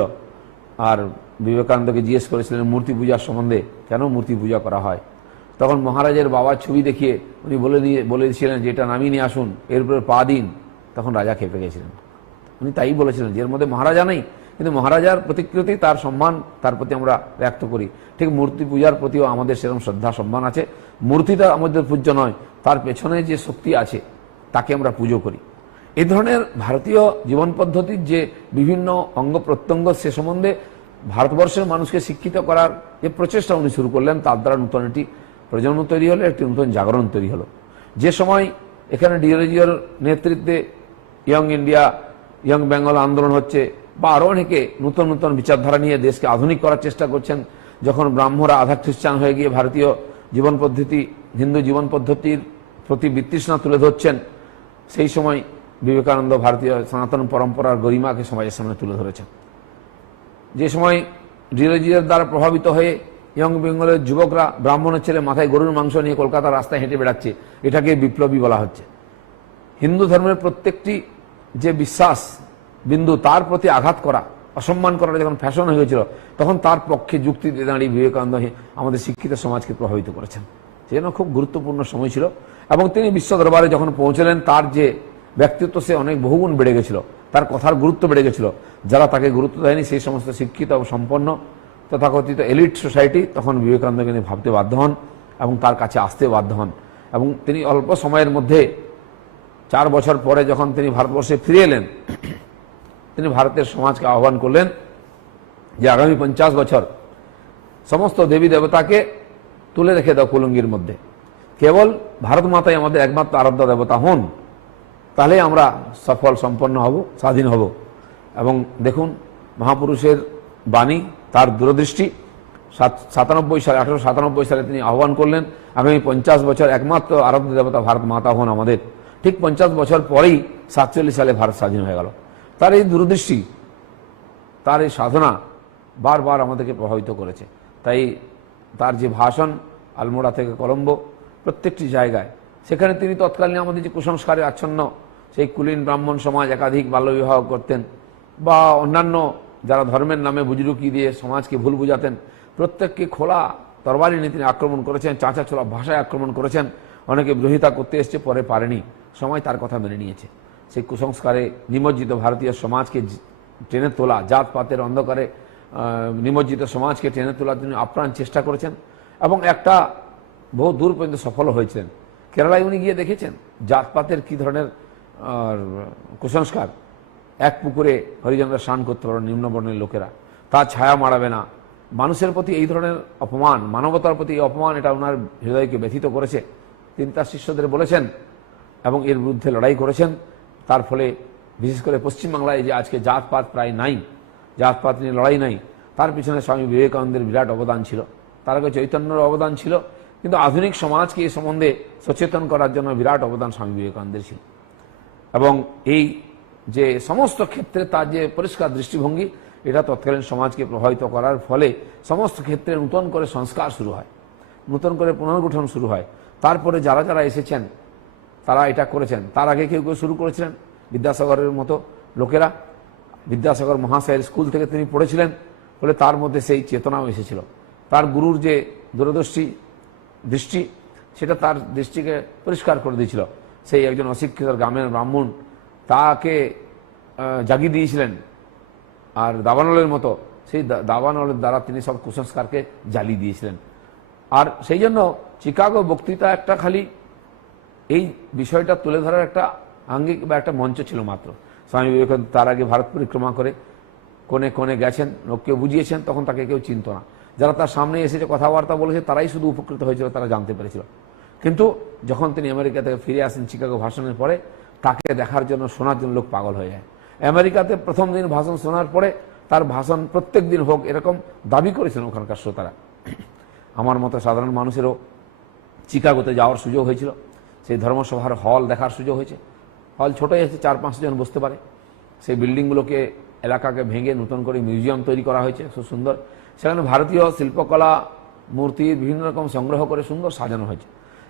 আর বিবেকানন্দকে জিজ্ঞেস করেছিলেন মূর্তি পূজার সম্বন্ধে, কেন মূর্তি পূজা করা হয়। তখন মহারাজের বাবার ছবি দেখিয়ে উনি বলে দিয়েছিলেন যে এটা নামিয়ে নিয়ে আসুন, এর উপরে পা দিন। তখন রাজা খেপে গেছিলেন। উনি তাই বলেছিলেন যে এর মধ্যে মহারাজা নেই, কিন্তু মহারাজার প্রতিকৃতি, তার সম্মান, তার প্রতি আমরা ব্যক্ত করি। ঠিক মূর্তি পূজার প্রতিও আমাদের সেরকম শ্রদ্ধা সম্মান আছে। মূর্তিটা আমাদের পূজ্য নয়, তার পেছনে যে শক্তি আছে তাকে আমরা পুজো করি। এই ধরনের ভারতীয় জীবন পদ্ধতির যে বিভিন্ন অঙ্গ প্রত্যঙ্গ, সে সম্বন্ধে ভারতবর্ষের মানুষকে শিক্ষিত করার যে প্রচেষ্টা উনি শুরু করলেন, তার দ্বারা নতুন একটি প্রজন্ম তৈরি হলো, একটি নতুন জাগরণ তৈরি হলো। যে সময় এখানে ডিআরজিওর নেতৃত্বে ইয়ং ইন্ডিয়া, ইয়ং বেঙ্গল আন্দোলন হচ্ছে, বা আরও অনেকে নতুন নতুন বিচারধারা নিয়ে দেশকে আধুনিক করার চেষ্টা করছেন, যখন ব্রাহ্মরা আধা খ্রিস্টান হয়ে গিয়ে ভারতীয় জীবন পদ্ধতি, হিন্দু জীবন পদ্ধতির প্রতি বিতৃষ্ণা তুলে ধরছেন, সেই সময় বিবেকানন্দ ভারতীয় সনাতন পরম্পরার গরিমাকে সমাজের সামনে তুলে ধরেছেন। যে সময় ডিআরজিওর দ্বারা প্রভাবিত হয়ে ইয়ং বেঙ্গলের যুবকরা ব্রাহ্মণের ছেলে মাথায় গরুর মাংস নিয়ে কলকাতার রাস্তায় হেঁটে বেড়াচ্ছে, এটাকে বিপ্লবী বলা হচ্ছে। হিন্দু ধর্মের প্রত্যেকটি যে বিশ্বাস বিন্দু, তার প্রতি আঘাত করা, অসম্মান করার যখন ফ্যাশন হয়ে গেছিল, তখন তার পক্ষে যুক্তিতে দাঁড়িয়ে বিবেকানন্দ আমাদের শিক্ষিত সমাজকে প্রভাবিত করেছেন। সেজন্য খুব গুরুত্বপূর্ণ সময় ছিল। এবং তিনি বিশ্ব দরবারে যখন পৌঁছলেন, তার যে ব্যক্তিত্ব সে অনেক বহুগুণ বেড়ে গেছিল, তার কথার গুরুত্ব বেড়ে গেছিল। যারা তাকে গুরুত্ব দেয়নি, সেই সমস্ত শিক্ষিত ও সম্পন্ন তথাকথিত এলিট সোসাইটি তখন বিবেকানন্দকে নিয়ে ভাবতে বাধ্য হন এবং তার কাছে আসতে বাধ্য হন। এবং তিনি অল্প সময়ের মধ্যে 4 বছর পরে যখন তিনি ভারতবর্ষে ফিরে এলেন, তিনি ভারতের সমাজকে আহ্বান করলেন যে আগামী 50 বছর সমস্ত দেবী দেবতাকে তুলে রেখে দাও কুলঙ্গির মধ্যে, কেবল ভারত মাতাই আমাদের একমাত্র আরাধ্য দেবতা হন, তাহলে আমরা সফল সম্পন্ন হব, স্বাধীন হব। এবং দেখুন মহাপুরুষের বাণী, তার দূরদৃষ্টি। 1897 সালে তিনি আহ্বান করলেন আগামী 50 বছর একমাত্র আরাধ্য দেবতা ভারত মাতা হন আমাদের। ঠিক 50 বছর পরেই 47 সালে ভারত স্বাধীন হয়ে গেল। তার এই দূরদৃষ্টি, তার এই সাধনা বারবার আমাদেরকে প্রভাবিত করেছে। তাই তার যে ভাষণ, আলমোড়া থেকে কলম্বো, প্রত্যেকটি জায়গায়, সেখানে তিনি তৎকালীন আমাদের যে কুসংস্কারে আচ্ছন্ন সেই কুলীন ব্রাহ্মণ সমাজ একাধিক বাল্যবিবাহ করতেন, বা অন্যান্য যারা ধর্মের নামে বুজরুকি দিয়ে সমাজকে ভুল বুঝাতেন, প্রত্যেককে খোলা তরবারি নিয়ে তিনি আক্রমণ করেছেন, চাঁচা ছোলা ভাষায় আক্রমণ করেছেন। অনেকে বিরোধিতা করতে এসছে, পরে পারেনি, সময় তার কথা মেনে নিয়েছে। সেই কুসংস্কারে নিমজ্জিত ভারতীয় সমাজকে টেনে তোলা, জাতপাতের অন্ধকারে নিমজ্জিত সমাজকে টেনে তোলার জন্য আপ্রাণ চেষ্টা করেছেন এবং একটা বহু দূর পর্যন্ত সফল হয়েছিলেন। কেরালায় উনি গিয়ে দেখেছেন জাতপাতের কী ধরনের কুসংস্কার। এক পুকুরে হরিজনরা স্নান করতে পারবে নিম্নবর্ণের লোকেরা, তার ছায়া মাড়াবে না। মানুষের প্রতি এই ধরনের অপমান, মানবতার প্রতি এই অপমান, এটা ওনার হৃদয়কে ব্যথিত করেছে। তিনি তার শিষ্যদের বলেছেন এবং এর বিরুদ্ধে লড়াই করেছেন। তার ফলে বিশেষ করে পশ্চিমবাংলায় যে আজকে জাতপাত প্রায় নাই, জাতপাত নিয়ে লড়াই নাই, তার পিছনে স্বামী বিবেকানন্দের বিরাট অবদান ছিল, তার আগে চৈতন্যের অবদান ছিল, কিন্তু আধুনিক সমাজকে এই সম্বন্ধে সচেতন করার জন্য বিরাট অবদান স্বামী বিবেকানন্দের ছিল। এবং এই যে সমস্ত ক্ষেত্রে তার যে পরিষ্কার দৃষ্টিভঙ্গি, এটা তৎকালীন সমাজকে প্রভাবিত করার ফলে সমস্ত ক্ষেত্রে নূতন করে সংস্কার শুরু হয়, নূতন করে পুনর্গঠন শুরু হয়। তারপরে যারা যারা এসেছেন তারা এটা করেছেন। তার আগে কেউ কেউ শুরু করেছিলেন, বিদ্যাসাগরের মতো লোকেরা। বিদ্যাসাগর মহাশয়ের স্কুল থেকে তিনি পড়েছিলেন বলে তার মধ্যে সেই চেতনাও এসেছিল। তার গুরুর যে দৃষ্টি, সেটা তার দৃষ্টিকে পরিষ্কার করে দিয়েছিল। সেই একজন অশিক্ষিত গ্রামের ব্রাহ্মণ তাকে জাগিয়ে দিয়েছিলেন, আর দাবানলের মতো সেই দাবানলের দ্বারা তিনি সব কুসংস্কারকে জ্বালিয়ে দিয়েছিলেন। আর সেই জন্য চিকাগো বক্তৃতা একটা খালি এই বিষয়টা তুলে ধরার একটা আঙ্গিক বা একটা মঞ্চ ছিল মাত্র। স্বামী বিবেকানন্দ তার আগে ভারত পরিক্রমা করে কোণে কোণে গেছেন, লোককে বুঝিয়েছেন, তখন তাকে কেউ চিনত না। যারা তার সামনে এসেছে কথাবার্তা বলেছে তারাই শুধু উপকৃত হয়েছিল, তারা জানতে পেরেছিল। কিন্তু যখন তিনি আমেরিকা থেকে ফিরে আসেন চিকাগো ভাষণের পরে, তাকে দেখার জন্য, শোনার জন্য লোক পাগল হয়ে যায়। আমেরিকাতে প্রথম দিন ভাষণ শোনার পরে তার ভাষণ প্রত্যেক দিন হোক এরকম দাবি করেছেন ওখানকার শ্রোতারা। আমার মতো সাধারণ মানুষেরও চিকাগোতে যাওয়ার সুযোগ হয়েছিল, সেই ধর্মসভার হল দেখার সুযোগ হয়েছে। হল ছোটই আছে, 4-5 জন বসতে পারে। সেই বিল্ডিংগুলোকে এলাকাকে ভেঙে নতুন করে মিউজিয়াম তৈরি করা হয়েছে, খুব সুন্দর। সেখানে ভারতীয় শিল্পকলা মূর্তি বিভিন্ন রকম সংগ্রহ করে সুন্দর সাজানো হয়েছে।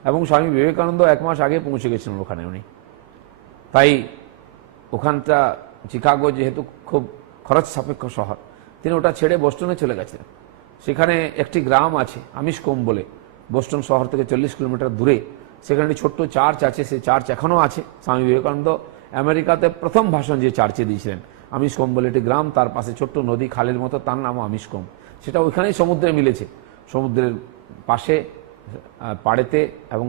এবং স্বামী বিবেকানন্দ 1 মাস আগে পৌঁছে গেছিলেন ওখানে উনি। তাই ওখানটা চিকাগো যেহেতু খুব খরচ সাপেক্ষ শহর, তিনি ওটা ছেড়ে বোস্টনে চলে গেছিলেন। সেখানে একটি গ্রাম আছে আমিশকোম বলে, বোস্টন শহর থেকে 40 কিলোমিটার দূরে। সেখানে একটি ছোট্ট চার্চ আছে, সেই চার্চ এখনও আছে। স্বামী বিবেকানন্দ আমেরিকাতে প্রথম ভাষণ যে চার্চে দিয়েছিলেন, আমিশকোম বলে একটি গ্রাম, তার পাশে ছোট্ট নদী খালের মতো, তার নাম আমিশকোম। সেটা ওইখানেই সমুদ্রে মিলেছে, সমুদ্রের পাশে পাড়েতে এবং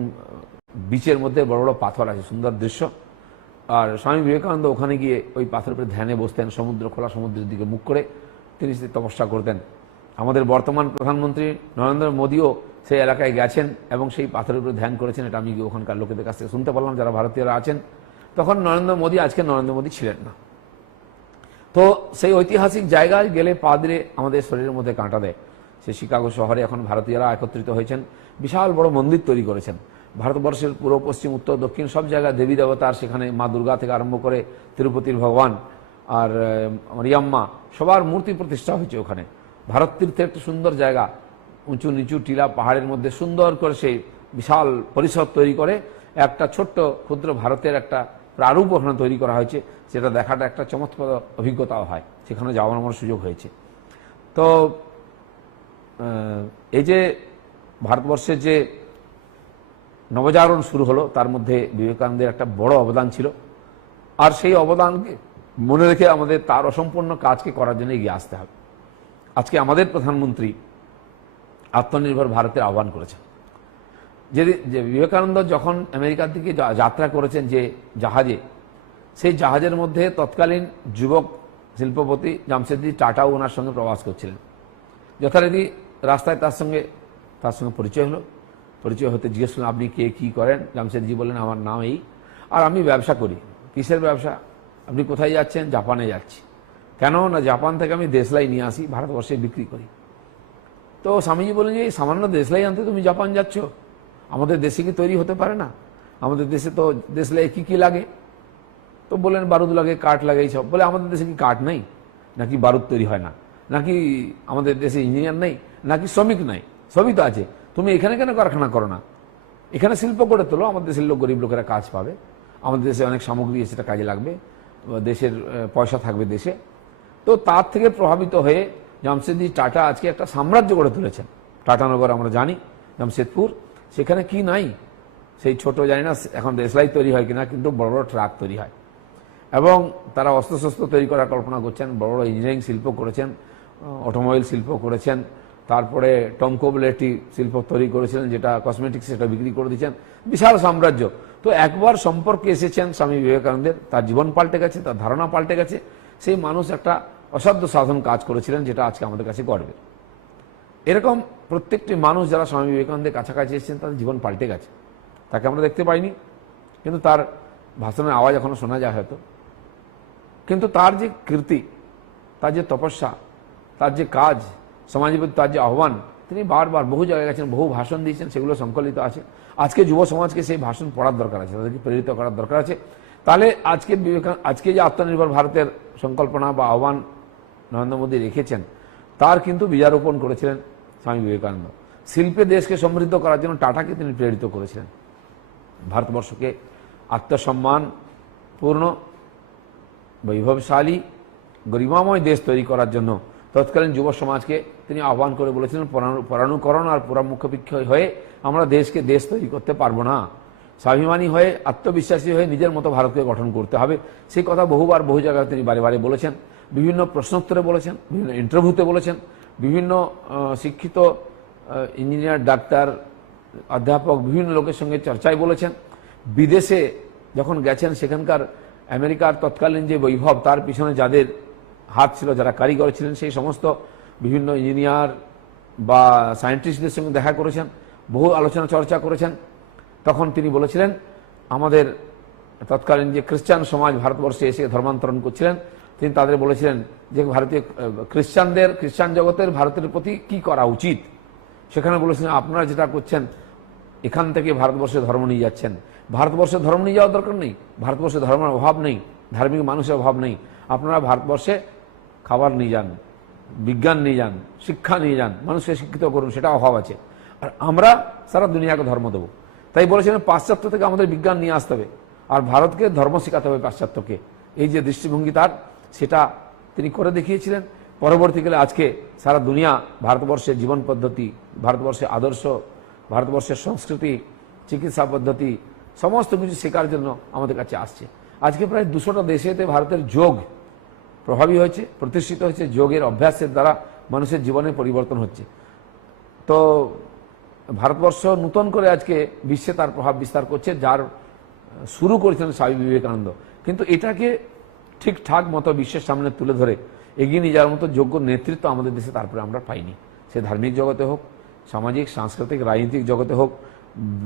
বিচের মধ্যে বড় বড় পাথর আছে, সুন্দর দৃশ্য। আর স্বামী বিবেকানন্দ ওখানে গিয়ে ওই পাথরের উপরে ধ্যানে বসতেন, সমুদ্র, খোলা সমুদ্রের দিকে মুখ করে তিনি তপস্যা করতেন। আমাদের বর্তমান প্রধানমন্ত্রী নরেন্দ্র মোদীও সেই এলাকায় গেছেন এবং সেই পাথরের উপরে ধ্যান করেছেন। এটা আমি ওখানকার লোকেদের কাছ থেকে শুনতে পারলাম, যারা ভারতীয়রা আছেন। তখন নরেন্দ্র মোদী, আজকে নরেন্দ্র মোদী ছিলেন না। তো সেই ঐতিহাসিক জায়গায় গেলে পা দিলে আমাদের শরীরের মধ্যে কাঁটা দেয়। সেই শিকাগো শহরে এখন ভারতীয়রা একত্রিত হয়েছেন, বিশাল বড় মন্দির তৈরি করেছেন। ভারতবর্ষের পূর্ব, পশ্চিম, উত্তর, দক্ষিণ সব জায়গায় দেবী দেবতার, সেখানে মা দুর্গা থেকে আরম্ভ করে তিরুপতির ভগবান আর মারিয়াম্মা, সবার মূর্তি প্রতিষ্ঠা হয়েছে ওখানে। ভারত তীর্থের একটা সুন্দর জায়গা, উঁচু নিচু টিলা পাহাড়ের মধ্যে সুন্দর করে সেই বিশাল পরিসর তৈরি করে একটা ছোট্ট ক্ষুদ্র ভারতের একটা প্রারূপ ওখানে তৈরি করা হয়েছে। সেটা দেখাটা একটা চমৎকার অভিজ্ঞতাও হয়, সেখানে যাওয়ার আমার সুযোগ হয়েছে। তো এই যে ভারতবর্ষের যে নবজাগরণ শুরু হলো, তার মধ্যে বিবেকানন্দের একটা বড় অবদান ছিল। আর সেই অবদানকে মনে রেখে আমাদের তার অসম্পূর্ণ কাজকে করার জন্য এগিয়ে আসতে হবে। আজকে আমাদের প্রধানমন্ত্রী আত্মনির্ভর ভারতের আহ্বান করেছেন। যে বিবেকানন্দ যখন আমেরিকার দিকে যাত্রা করেছেন যে জাহাজে, সেই জাহাজের মধ্যে তৎকালীন যুবক শিল্পপতি জামশেদজি টাটাও ওনার সঙ্গে প্রবাস করছিলেন। যথারীতি রাস্তায় তার সঙ্গে পরিচয় হলো। পরিচয় হতে জিজ্ঞেস করলেন, আপনি কে, কী করেন? জামশেদজি বললেন, আমার নাম এই, আর আমি ব্যবসা করি। কিসের ব্যবসা? আপনি কোথায় যাচ্ছেন? জাপানে যাচ্ছি। কেন? না, জাপান থেকে আমি দেশলাই নিয়ে আসি, ভারতবর্ষে বিক্রি করি। তো স্বামীজি বলেন যে এই সামান্য দেশলাই আনতে তুমি জাপান যাচ্ছ? আমাদের দেশে কি তৈরি হতে পারে না? আমাদের দেশে তো দেশলাই কি কি লাগে? তো বললেন বারুদ লাগে, কাঠ লাগে, এইসব। বলে আমাদের দেশে কি কাঠ নেই? নাকি বারুদ তৈরি হয় না? নাকি আমাদের দেশে ইঞ্জিনিয়ার নেই? নাকি শ্রমিক নাই? সবই তো আছে। তুমি এখানে কেন কারখানা করো না? এখানে শিল্প করে তোলো, আমাদের দেশের লোক, গরিব লোকেরা কাজ পাবে, আমাদের দেশে অনেক সামগ্রী সেটা কাজে লাগবে, দেশের পয়সা থাকবে দেশে। তো তার থেকে প্রভাবিত হয়ে জামশেদজি টাটা আজকে একটা সাম্রাজ্য গড়ে তুলেছেন। টাটানগর আমরা জানি, জামশেদপুর, সেখানে কি নাই? সেই ছোট, জানি না এখন দেশলাই তৈরি হয় কিনা, কিন্তু বড় বড় ট্রাক তৈরি হয়। এবং তারা অস্ত্রশস্ত্র তৈরি করার কল্পনা করছেন, বড় বড় ইঞ্জিনিয়ারিং শিল্প করেছেন, অটোমোবাইল শিল্প করেছেন। তারপরে টমকো বলে একটি শিল্প তৈরি করেছিলেন, যেটা কসমেটিক্স, সেটা বিক্রি করে দিচ্ছেন। বিশাল সাম্রাজ্য। তো একবার সম্পর্কে এসেছেন স্বামী বিবেকানন্দের, তার জীবন পাল্টে গেছে, তার ধারণা পাল্টে গেছে। সেই মানুষ একটা অসাধ্য সাধন কাজ করেছিলেন, যেটা আজকে আমাদের কাছে গর্বের। এরকম প্রত্যেকটি মানুষ যারা স্বামী বিবেকানন্দের কাছাকাছি এসেছেন, তাদের জীবন পাল্টে গেছে। তাকে আমরা দেখতে পাইনি, কিন্তু তার ভাষণের আওয়াজ এখনো শোনা যায় হয়তো। কিন্তু তার যে কীর্তি, তার যে তপস্যা, তার যে কাজ, সমাজের প্রতি তার যে আহ্বান, তিনি বারবার বহু জায়গায় গেছেন, বহু ভাষণ দিয়েছেন, সেগুলো সংকলিত আছে। আজকে যুব সমাজকে সেই ভাষণ পড়ার দরকার আছে, তাদেরকে প্রেরিত করার দরকার আছে। তাহলে আজকে যে আত্মনির্ভর ভারতের সংকল্পনা বা আহ্বান নরেন্দ্র মোদী রেখেছেন, তার কিন্তু বীজারোপণ করেছিলেন স্বামী বিবেকানন্দ। শিল্পে দেশকে সমৃদ্ধ করার জন্য টাটাকে তিনি প্রেরিত করেছিলেন। ভারতবর্ষকে আত্মসম্মান পূর্ণ, বৈভবশালী, গরিমাময় দেশ তৈরি করার জন্য তৎকালীন যুব সমাজকে তিনি আহ্বান করে বলেছিলেন, পরানুকরণ আর পুরামুখপেক্ষ হয়ে আমরা দেশকে দেশ তৈরি করতে পারবো না। স্বাভিমানী হয়ে, আত্মবিশ্বাসী হয়ে নিজের মতো ভারতকে গঠন করতে হবে। সেই কথা বহুবার, বহু জায়গায় তিনি বারে বারে বলেছেন। বিভিন্ন প্রশ্নোত্তরে বলেছেন, বিভিন্ন ইন্টারভিউতে বলেছেন, বিভিন্ন শিক্ষিত ইঞ্জিনিয়ার, ডাক্তার, অধ্যাপক, বিভিন্ন লোকের সঙ্গে চর্চায় বলেছেন। বিদেশে যখন গেছেন, সেখানকার আমেরিকার তৎকালীন যে বৈভব, তার পিছনে যাদের হাত ছিল, যারা কারিগর ছিলেন, সেই সমস্ত বিভিন্ন ইঞ্জিনিয়ার বা সায়েন্টিস্টদের সঙ্গে দেখা করেছেন, বহু আলোচনা চর্চা করেছেন। তখন তিনি বলেছিলেন, আমাদের তৎকালীন যে খ্রিস্টান সমাজ ভারতবর্ষে এসে ধর্মান্তরণ করছিলেন, তিনি তাদের বলেছিলেন যে ভারতীয় খ্রিস্টান জগতের ভারতের প্রতি কি করা উচিত। সেখানে বলেছিলেন, আপনারা যেটা করছেন এখান থেকে ভারতবর্ষে ধর্ম নিয়ে যাচ্ছেন, ভারতবর্ষে ধর্ম নিয়ে যাওয়ার দরকার নেই, ভারতবর্ষে ধর্মের অভাব নেই, ধার্মিক মানুষের অভাব নেই, আপনারা ভারতবর্ষে খাবার নিয়ে যান, বিজ্ঞান নিয়ে যান, শিক্ষা নিয়ে যান, মানুষকে শিক্ষিত করুন, সেটা অভাব আছে, আর আমরা সারা দুনিয়াকে ধর্ম দেবো। তাই বলেছিলেন পাশ্চাত্য থেকে আমাদের বিজ্ঞান নিয়ে আসতে হবে আর ভারতকে ধর্ম শেখাতে হবে পাশ্চাত্যকে। এই যে দৃষ্টিভঙ্গি তার, সেটা তিনি করে দেখিয়েছিলেন। পরবর্তীকালে আজকে সারা দুনিয়া ভারতবর্ষের জীবন পদ্ধতি, ভারতবর্ষের আদর্শ, ভারতবর্ষের সংস্কৃতি, চিকিৎসা পদ্ধতি সমস্ত কিছু শেখার জন্য আমাদের কাছে আসছে। আজকে প্রায় 200টা দেশেতে ভারতের যোগ প্রভাবী হয়েছে, প্রতিষ্ঠিত হয়েছে, যোগের অভ্যাসের দ্বারা মানুষের জীবনে পরিবর্তন হচ্ছে। তো ভারতবর্ষ নূতন করে আজকে বিশ্বে তার প্রভাব বিস্তার করছে, যার শুরু করেছিলেন স্বামী বিবেকানন্দ। কিন্তু এটাকে ঠিকঠাক মতো বিশ্বের সামনে তুলে ধরে এগিয়ে নিয়ে যাওয়ার মতো যোগ্য নেতৃত্ব আমাদের দেশে তারপরে আমরা পাইনি। সে ধার্মিক জগতে হোক, সামাজিক, সাংস্কৃতিক, রাজনৈতিক জগতে হোক,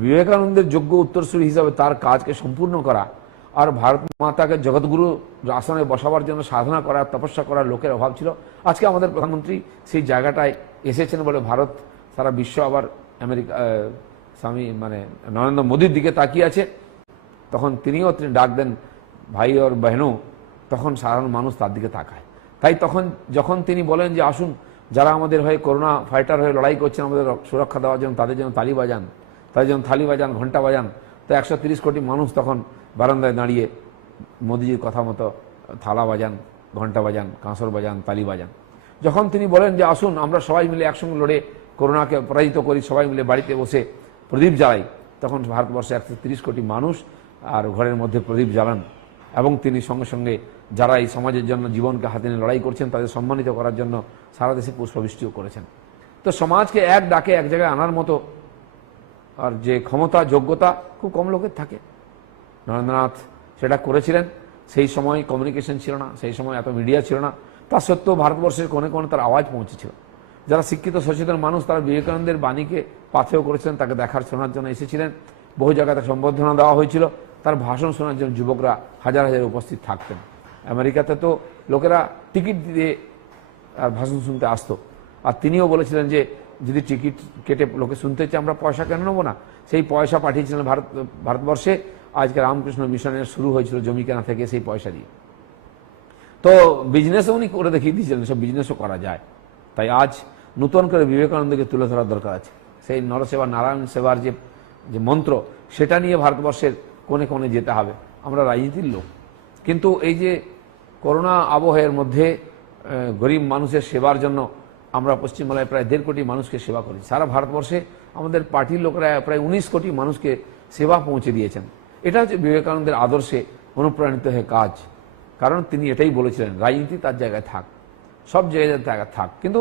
বিবেকানন্দের যোগ্য উত্তরসূরি হিসাবে তার কাজকে সম্পূর্ণ করা আর ভারত মাতাকে জগৎগুরু আসনে বসাবার জন্য সাধনা করা, তপস্যা করার লোকের অভাব ছিল। আজকে আমাদের প্রধানমন্ত্রী সেই জায়গাটায় এসেছেন বলে ভারত সারা বিশ্ব আবার আমেরিকা নরেন্দ্র মোদীর দিকে তাকিয়ে আছে। তখন তিনি ডাক দেন ভাই ওর বহনও, তখন সাধারণ মানুষ তার দিকে তাকায়। তাই যখন তিনি বলেন যে আসুন যারা আমাদের হয়ে করোনা ফাইটার হয়ে লড়াই করছেন আমাদের সুরক্ষা দেওয়ার জন্য, তাদের জন্য তালি বাজান, তাদের জন্য থালি বাজান, ঘন্টা বাজান। তো 130 কোটি মানুষ তখন বারান্দায় দাঁড়িয়ে মোদিজির কথা মতো থালা বাজান, ঘন্টা বাজান, কাঁসর বাজান, তালি বাজান। যখন তিনি বলেন যে আসুন আমরা সবাই মিলে একসঙ্গে লড়ে করোনাকে পরাজিত করি, সবাই মিলে বাড়িতে বসে প্রদীপ জ্বালাই, তখন ভারতবর্ষে 130 কোটি মানুষ আর ঘরের মধ্যে প্রদীপ জ্বালান। এবং তিনি সঙ্গে সঙ্গে যারা এই সমাজের জন্য জীবনকে হাতে নিয়ে লড়াই করছেন তাদের সম্মানিত করার জন্য সারা দেশে পুষ্পবৃষ্টিও করেছেন। তো সমাজকে এক ডাকে এক জায়গায় আনার মতো আর যে ক্ষমতা, যোগ্যতা খুব কম লোকের থাকে। নরেন্দ্রনাথ সেটা করেছিলেন। সেই সময় কমিউনিকেশন ছিল না, সেই সময় এত মিডিয়া ছিল না, তা সত্ত্বেও ভারতবর্ষের কোণে কোণে তার আওয়াজ পৌঁছেছিল। যারা শিক্ষিত সচেতন মানুষ তারা বিবেকানন্দের বাণীকে পাথেয় করেছিলেন, তাকে দেখার শোনার জন্য এসেছিলেন। বহু জায়গায় তাকে সম্বর্ধনা দেওয়া হয়েছিল, তার ভাষণ শোনার জন্য যুবকরা হাজার হাজার উপস্থিত থাকতেন। আমেরিকাতে তো লোকেরা টিকিট দিয়ে ভাষণ শুনতে আসতো। আর তিনিও বলেছিলেন যে যদি টিকিট কেটে লোকে শুনতে চায় আমরা পয়সা কেন নেবো না। সেই পয়সা পাঠিয়েছিলেন ভারতবর্ষে। আজকে রামকৃষ্ণ মিশনের শুরু হয়েছিল জমি কেনা থেকে, সেই পয়সা দিয়ে। তো বিজনেসও উনি করে দেখিয়ে দিয়েছিলেন, সব বিজনেসও করা যায়। তাই আজ নতুন করে বিবেকানন্দকে তুলে ধরার দরকার আছে। সেই নরসেবা, নারায়ণ সেবার যে মন্ত্র, সেটা নিয়ে ভারতবর্ষের কোণে কোণে যেতে হবে। আমরা রাজনীতির লোক, কিন্তু এই যে করোনা আবহের মধ্যে গরিব মানুষের সেবার জন্য আমরা পশ্চিমবাংলায় প্রায় 1.5 কোটি মানুষকে সেবা করি। সারা ভারতবর্ষে আমাদের পার্টির লোকেরা প্রায় 19 কোটি মানুষকে সেবা পৌঁছে দিয়েছেন। এটা হচ্ছে বিবেকানন্দের আদর্শে অনুপ্রাণিত হয়ে কাজ। কারণ তিনি এটাই বলেছিলেন, রাজনীতি তার জায়গায় থাক, সব জায়গায় থাক, কিন্তু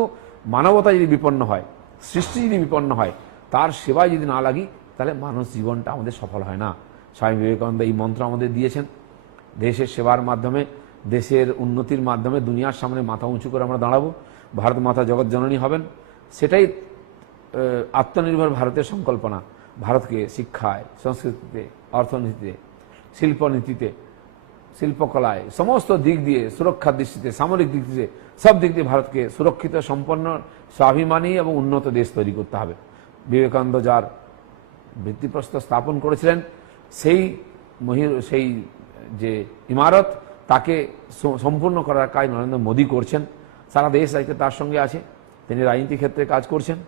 মানবতা যদি বিপন্ন হয়, সৃষ্টি যদি বিপন্ন হয়, তার সেবায় যদি না লাগি, তাহলে মানুষ জীবনটা আমাদের সফল হয় না। স্বামী বিবেকানন্দ এই মন্ত্র আমাদের দিয়েছেন। দেশের সেবার মাধ্যমে, দেশের উন্নতির মাধ্যমে দুনিয়ার সামনে মাথা উঁচু করে আমরা দাঁড়াবো, ভারত মাতা জগৎ জননী হবেন। সেটাই আত্মনির্ভর ভারতের সংকল্পনা। ভারতকে শিক্ষায়, সংস্কৃতিতে, অর্থনীতিতে, শিল্পনীতিতে, শিল্পকলায়, সমস্ত দিক দিয়ে, সুরক্ষার দৃষ্টিতে, সামরিক দিক দিয়ে, সব দিক দিয়ে ভারতকে সুরক্ষিত, সম্পন্ন, স্বাভিমানী এবং উন্নত দেশ তৈরি করতে হবে। বিবেকানন্দ যার ভিত্তিপ্রস্তর স্থাপন করেছিলেন, সেই যে ইমারত, তাকে সম্পূর্ণ করার কাজ নরেন্দ্র মোদী করছেন। সারা দেশ আজকে তার সঙ্গে আছে। তিনি রাজনীতি ক্ষেত্রে কাজ করছেন,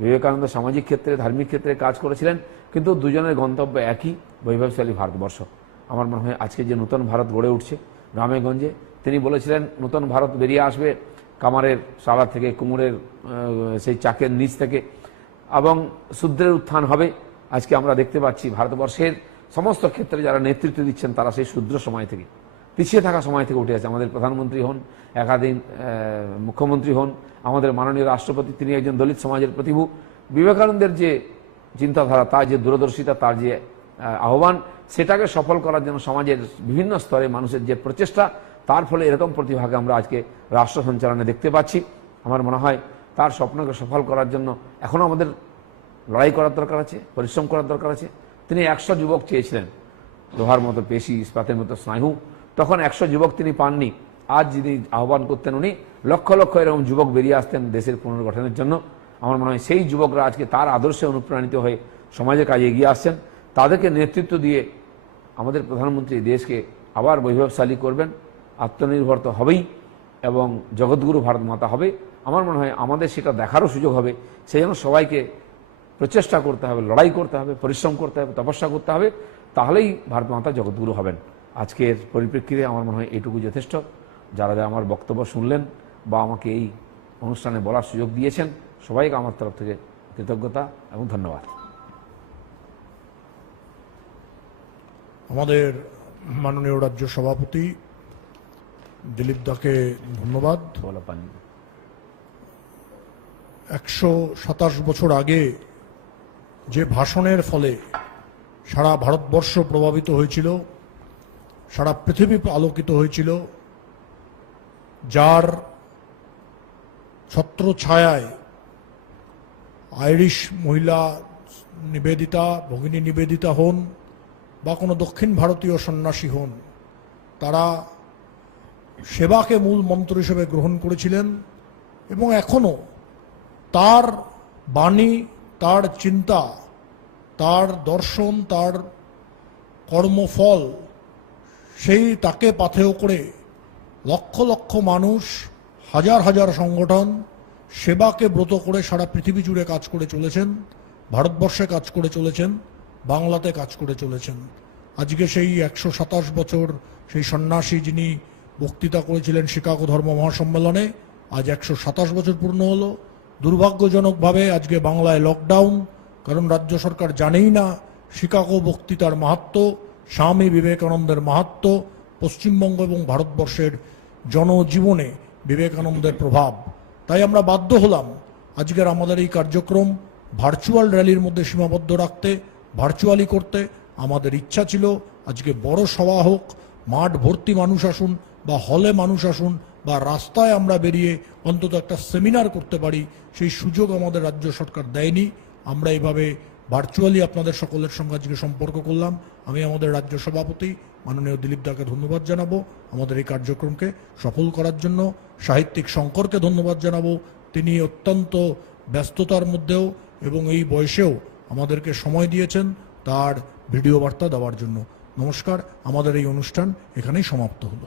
বিবেকানন্দ সামাজিক ক্ষেত্রে, ধার্মিক ক্ষেত্রে কাজ করেছিলেন, কিন্তু দুজনের গন্তব্য একই, বৈভবশালী ভারতবর্ষ। আমার মনে হয় আজকে যে নূতন ভারত গড়ে উঠছে গ্রামে গঞ্জে, তিনি বলেছিলেন নূতন ভারত বেরিয়ে আসবে কামারের সালা থেকে, কুমোরের সেই চাকের নিচ থেকে, এবং শূদ্রের উত্থান হবে। আজকে আমরা দেখতে পাচ্ছি ভারতবর্ষের সমস্ত ক্ষেত্রে যারা নেতৃত্ব দিচ্ছেন তারা সেই শূদ্র সময় থেকে, পিছিয়ে থাকা সময় থেকে উঠে আছে। আমাদের প্রধানমন্ত্রী হন, একাধিক মুখ্যমন্ত্রী হন, আমাদের মাননীয় রাষ্ট্রপতি, তিনি একজন দলিত সমাজের প্রতিভূ। বিবেকানন্দের যে চিন্তাধারা, তার যে দূরদর্শিতা, তার যে আহ্বান, সেটাকে সফল করার জন্য সমাজের বিভিন্ন স্তরে মানুষের যে প্রচেষ্টা, তার ফলে এরকম প্রতিভাকে আমরা আজকে রাষ্ট্র সঞ্চালনে দেখতে পাচ্ছি। আমার মনে হয় তার স্বপ্নকে সফল করার জন্য এখনও আমাদের লড়াই করার দরকার আছে, পরিশ্রম করার দরকার আছে। তিনি 100 যুবক চেয়েছিলেন, লোহার মতো পেশি, ইস্পাতের মতো স্নায়ু। তখন 100 যুবক তিনি পাননি। আজ যদি আহ্বান করতেন উনি, লক্ষ লক্ষ এরকম যুবক বেরিয়ে আসতেন দেশের পুনর্গঠনের জন্য। আমার মনে হয় সেই যুবকরা আজকে তার আদর্শে অনুপ্রাণিত হয়ে সমাজের কাজে এগিয়ে আসছেন। তাদেরকে নেতৃত্ব দিয়ে আমাদের প্রধানমন্ত্রী দেশকে আবার বৈভবশালী করবেন, আত্মনির্ভর তো হবেই এবং জগৎগুরু ভারত মাতা হবে। আমার মনে হয় আমাদের সেটা দেখারও সুযোগ হবে। সেই জন্য সবাইকে প্রচেষ্টা করতে হবে, লড়াই করতে হবে, পরিশ্রম করতে হবে, তপস্যা করতে হবে, তাহলেই ভারত মাতা জগৎগুরু হবেন। আজকের পরিপ্রেক্ষিতে আমার মনে হয় এইটুকু যথেষ্ট। যারা যারা আমার বক্তব্য শুনলেন বা আমাকে এই অনুষ্ঠানে বলার সুযোগ দিয়েছেন, সবাইকে আমার তরফ থেকে কৃতজ্ঞতা এবং ধন্যবাদ। আমাদের মাননীয় রাজ্য সভাপতি দিলীপ দাকে ধন্যবাদ। 127 বছর আগে যে ভাষণের ফলে সারা ভারতবর্ষ প্রভাবিত হয়েছিল, সারা পৃথিবী আলোকিত হয়েছিল, যার ছত্রছায়ায় আইরিশ মহিলা নিবেদিতা, ভগিনী নিবেদিতা হন বা কোনো দক্ষিণ ভারতীয় সন্ন্যাসী হন, তারা সেবাকে মূল মন্ত্র হিসেবে গ্রহণ করেছিলেন এবং এখনও তার বাণী, তার চিন্তা, তার দর্শন, তার কর্মফল, সেই তাকে পাথেয় করে লক্ষ লক্ষ মানুষ, হাজার হাজার সংগঠন সেবাকে ব্রত করে সারা পৃথিবী জুড়ে কাজ করে চলেছেন, ভারতবর্ষে কাজ করে চলেছেন, বাংলাতে কাজ করে চলেছেন। আজকে সেই 127 বছর সেই সন্ন্যাসী যিনি বক্তৃতা করেছিলেন শিকাগো ধর্ম মহাসম্মেলনে, আজ 127 বছর পূর্ণ হলো। দুর্ভাগ্যজনকভাবে আজকে বাংলায় লকডাউন, কারণ রাজ্য সরকার জানেই না শিকাগো বক্তৃতার মাহাত্ম্য, স্বামী বিবেকানন্দের মাহাত্ম্য, পশ্চিমবঙ্গ এবং ভারতবর্ষের জনজীবনে বিবেকানন্দের প্রভাব। তাই আমরা বাধ্য হলাম আজকের আমাদের এই কার্যক্রম ভার্চুয়াল র্যালির মধ্যে সীমাবদ্ধ রাখতে, ভার্চুয়ালি করতে। আমাদের ইচ্ছা ছিল আজকে বড় সভা হোক, মাঠ ভর্তি মানুষ আসুন বা হলে মানুষ আসুন বা রাস্তায় আমরা বেরিয়ে অন্তত একটা সেমিনার করতে পারি, সেই সুযোগ আমাদের রাজ্য সরকার দেয়নি। আমরা এইভাবে ভার্চুয়ালি আপনাদের সকলের সঙ্গে আজকে সম্পর্ক করলাম। আমি আমাদের রাজ্য সভাপতি মাননীয় দিলীপ দাকে ধন্যবাদ জানাবো আমাদের এই কার্যক্রমকে সফল করার জন্য। সাহিত্যিক শঙ্করকে ধন্যবাদ জানাবো, তিনি অত্যন্ত ব্যস্ততার মধ্যেও এবং এই বয়সেও আমাদেরকে সময় দিয়েছেন তার ভিডিও বার্তা দেওয়ার জন্য। নমস্কার, আমাদের এই অনুষ্ঠান এখানেই সমাপ্ত হলো।